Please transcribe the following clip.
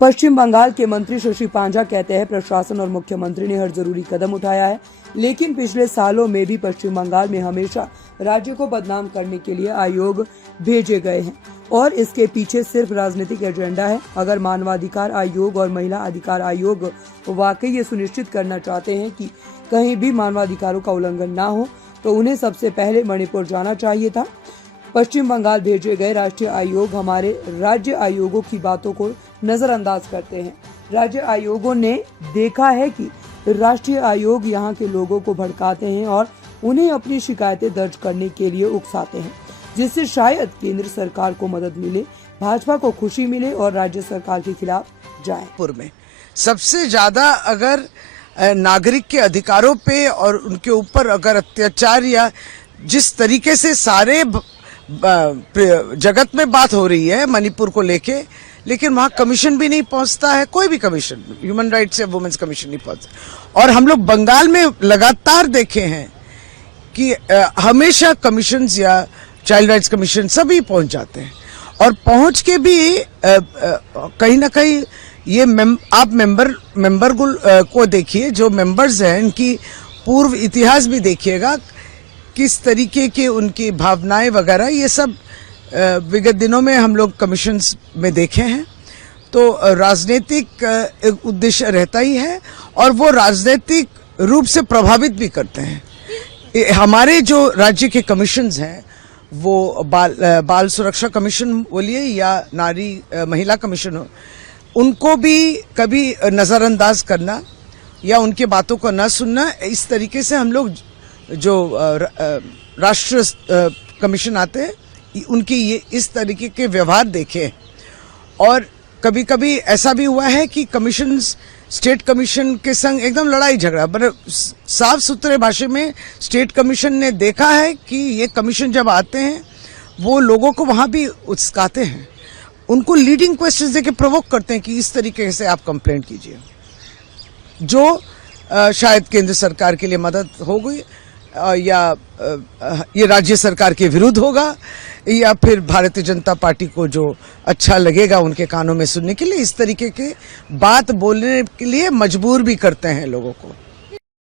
पश्चिम बंगाल के मंत्री शशि पांजा कहते हैं प्रशासन और मुख्यमंत्री ने हर जरूरी कदम उठाया है, लेकिन पिछले सालों में भी पश्चिम बंगाल में हमेशा राज्य को बदनाम करने के लिए आयोग भेजे गए हैं और इसके पीछे सिर्फ राजनीतिक एजेंडा है। अगर मानवाधिकार आयोग और महिला अधिकार आयोग वाकई ये सुनिश्चित करना चाहते हैं कि कहीं भी मानवाधिकारों का उल्लंघन ना हो, तो उन्हें सबसे पहले मणिपुर जाना चाहिए था। पश्चिम बंगाल भेजे गए राष्ट्रीय आयोग हमारे राज्य आयोगों की बातों को नजरअंदाज करते हैं। राज्य आयोगों ने देखा है कि राष्ट्रीय आयोग यहाँ के लोगों को भड़काते हैं और उन्हें अपनी शिकायतें दर्ज करने के लिए उकसाते हैं, जिससे शायद केंद्र सरकार को मदद मिले, भाजपा को खुशी मिले और राज्य सरकार के खिलाफ जाए। में सबसे ज्यादा अगर नागरिक के अधिकारों पे और उनके ऊपर अगर अत्याचार या जिस तरीके से सारे जगत में बात हो रही है मणिपुर को लेके, लेकिन वहां कमीशन भी नहीं पहुंचता है, कोई भी कमीशन, ह्यूमन राइट्स या वुमेन्स कमीशन नहीं पहुंचता। और हम लोग बंगाल में लगातार देखे हैं कि हमेशा कमीशंस या चाइल्ड राइट्स कमीशन सभी पहुंच जाते हैं और पहुंच के भी कहीं ना कहीं ये आप मेंबर को देखिए, जो मेंबर्स हैं इनकी पूर्व इतिहास भी देखिएगा, किस तरीके की उनकी भावनाएं वगैरह, ये सब विगत दिनों में हम लोग कमीशंस में देखे हैं। तो राजनीतिक एक उद्देश्य रहता ही है और वो राजनीतिक रूप से प्रभावित भी करते हैं। हमारे जो राज्य के कमीशंस हैं वो बाल सुरक्षा कमीशन बोलिए या महिला कमीशन हो, उनको भी कभी नजरअंदाज करना या उनके बातों को न सुनना, इस तरीके से हम लोग जो राष्ट्रीय कमीशन आते हैं उनकी ये इस तरीके के व्यवहार देखे। और कभी कभी ऐसा भी हुआ है कि कमीशन स्टेट कमीशन के संग एकदम लड़ाई झगड़ा, पर साफ सुथरे भाषा में स्टेट कमीशन ने देखा है कि ये कमीशन जब आते हैं वो लोगों को वहां भी उकसाते हैं, उनको लीडिंग क्वेश्चंस देके प्रोवोक करते हैं कि इस तरीके से आप कंप्लेंट कीजिए, जो शायद केंद्र सरकार के लिए मदद होगी या ये राज्य सरकार के विरुद्ध होगा या फिर भारतीय जनता पार्टी को जो अच्छा लगेगा उनके कानों में सुनने के लिए, इस तरीके के बात बोलने के लिए मजबूर भी करते हैं लोगों को।